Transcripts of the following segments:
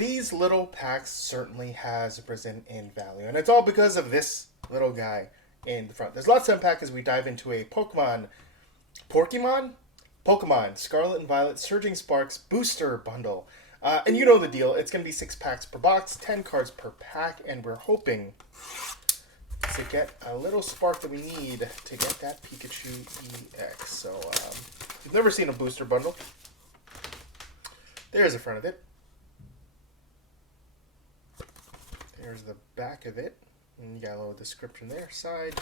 These little packs certainly has risen in value, and it's all because of this little guy in the front. There's lots to unpack as we dive into a Pokemon Scarlet and Violet Surging Sparks booster bundle. And you know the deal. It's going to be 6 packs per box, 10 cards per pack, and we're hoping to get a little spark that we need to get that Pikachu EX. So, if you've never seen a booster bundle, there's the front of it. There's the back of it. And you got a little description there. Side.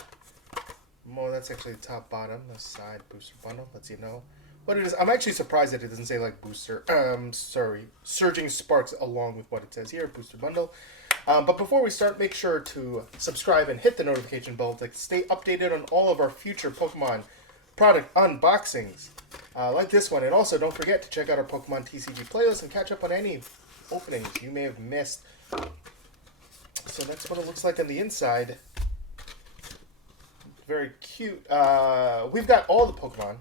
Well, that's actually the top bottom. The side booster bundle. Lets you know what it is. I'm actually surprised that it doesn't say like booster. Surging Sparks along with what it says here. Booster bundle. But before we start, make sure to subscribe and hit the notification bell to stay updated on all of our future Pokemon product unboxings. Like this one. And also, don't forget to check out our Pokemon TCG playlist and catch up on any openings you may have missed. So that's what it looks like on the inside. Very cute. We've got all the Pokemon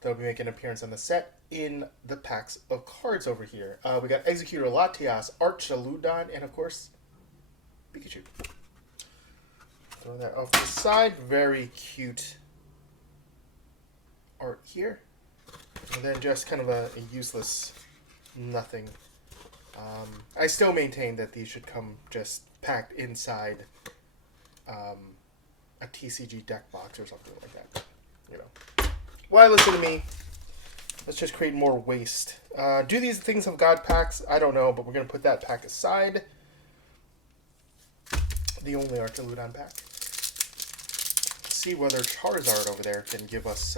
that'll be making an appearance on the set in the packs of cards over here. We got Executor Latias, Archaludon, and of course, Pikachu. Throw that off to the side. Very cute art here. And then just kind of a useless nothing. I still maintain that these should come just packed inside a TCG deck box or something like that. You know, why listen to me? Let's just create more waste. Do these things have God packs? I don't know, but we're going to put that pack aside. The only Archaludon pack. See whether Charizard over there can give us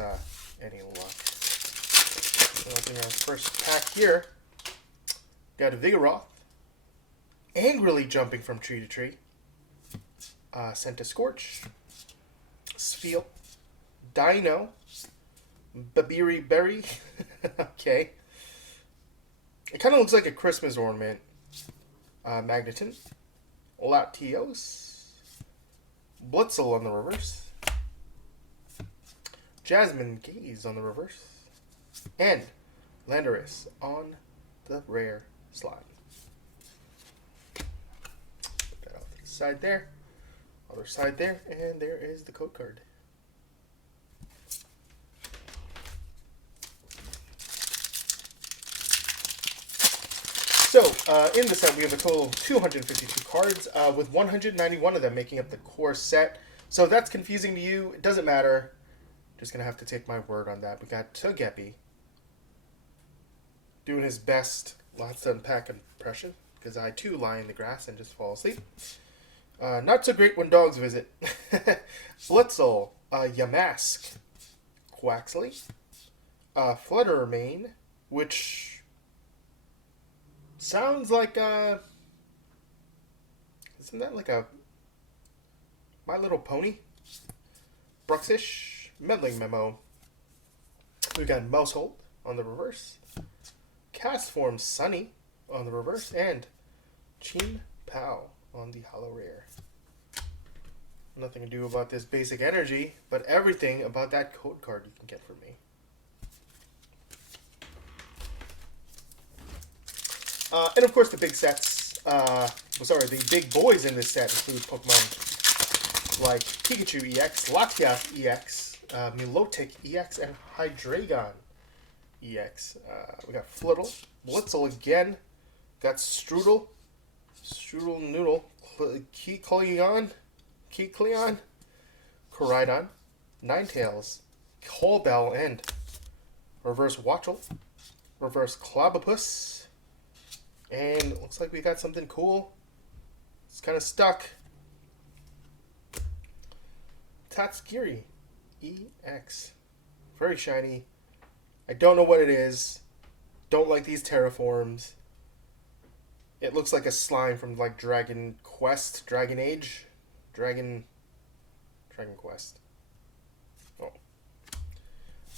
any luck. So opening our first pack here. Got a Vigoroth, angrily jumping from tree to tree. Sent to Scorch, Spheal, Dino, Babiri Berry. Okay. It kind of looks like a Christmas ornament. Magneton, Latios, Blitzel on the reverse, Jasmine Gaze on the reverse, and Landorus on the rare slot. Put that off to the side there. Other side there. And there is the code card. So, in the set, we have a total of 252 cards, with 191 of them making up the core set. So, if that's confusing to you, it doesn't matter. Just going to have to take my word on that. We got Togepi doing his best. Lots to unpack impression, because I too lie in the grass and just fall asleep. Not so great when dogs visit. Blitzel, Yamask, Quaxley, Fluttermane, which sounds like isn't that like a My Little Pony? Bruxish, Meddling Memo. We got Mousehold on the reverse. Cast Form Sunny on the reverse, and Chin Pao on the Hollow Rare. Nothing to do about this basic energy, but everything about that code card you can get from me. And of course the big sets, the big boys in this set include Pokemon like Pikachu EX, Latias EX, Milotic EX, and Hydreigon EX. We got Flittle, Blitzel again, got Strudel Noodle, Keycleon, Koraidon, Ninetales, Colbell, and Reverse Watchel, Reverse Clobopus, and it looks like we got something cool. It's kind of stuck. Tatskiri EX. Very shiny. I don't know what it is. Don't like these terraforms. It looks like a slime from like Dragon Quest, Dragon Age, Dragon Quest. Oh.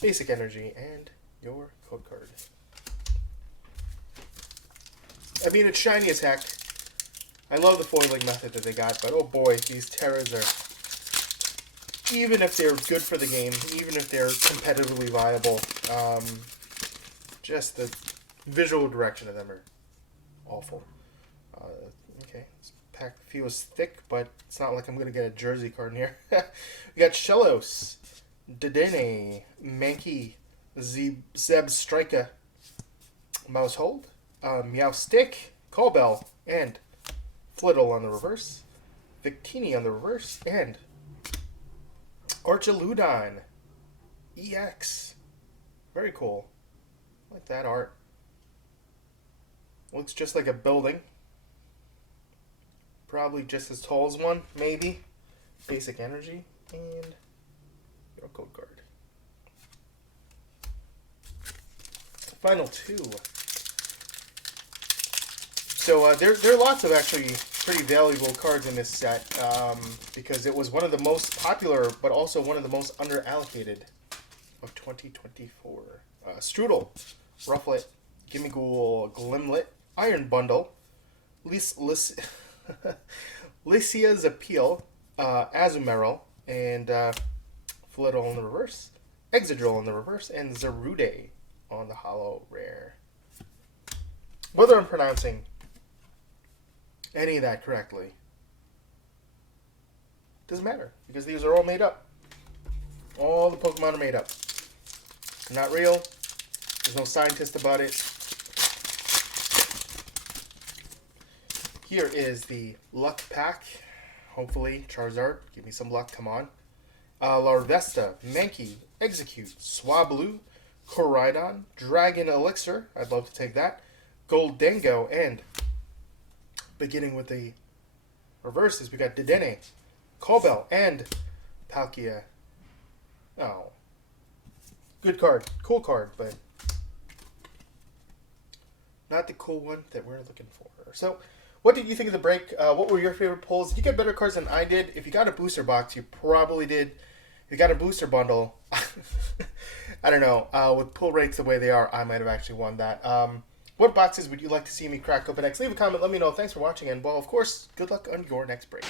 Basic energy and your code card. I mean, it's shiny as heck. I love the foiling method that they got, but oh boy, these Terras are, even if they're good for the game, even if they're competitively viable, just the visual direction of them are awful. Okay, this pack feels thick, but it's not like I'm gonna get a jersey card in here. We got Shellos, Dedenne, Mankey, Zeb Striker, Mousehold, Meowstick, Callbell, and Flittle on the reverse, Victini on the reverse, and Archaludon EX. Very cool. I like that art. Looks just like a building. Probably just as tall as one, maybe. Basic energy, and your code card. Final two. So there are lots of actually pretty valuable cards in this set because it was one of the most popular, but also one of the most underallocated of 2024. Strudel, Rufflet, Gimmighoul, Glimlet, Iron Bundle, Lycia's Appeal, Azumarill, and Flittle in the reverse, Exeggutor in the reverse, and Zarude on the holo rare. Whether I'm pronouncing any of that correctly doesn't matter because these are all made up. All the Pokemon are made up. They're not real. There's no scientist about it. Here is the luck pack. Hopefully, Charizard, give me some luck. Come on. Larvesta, Mankey, Execute, Swablu, Koraidon, Dragon Elixir. I'd love to take that. Goldengo, and beginning with the reverses, we got Dedenne, Callbell, and Palkia. Oh. Good card. Cool card, but not the cool one that we're looking for. So, what did you think of the break? What were your favorite pulls? Did you get better cards than I did? If you got a booster box, you probably did. If you got a booster bundle, I don't know. With pull rates the way they are, I might have actually won that. What boxes would you like to see me crack open next? Leave a comment. Let me know. Thanks for watching. And, well, of course, good luck on your next break.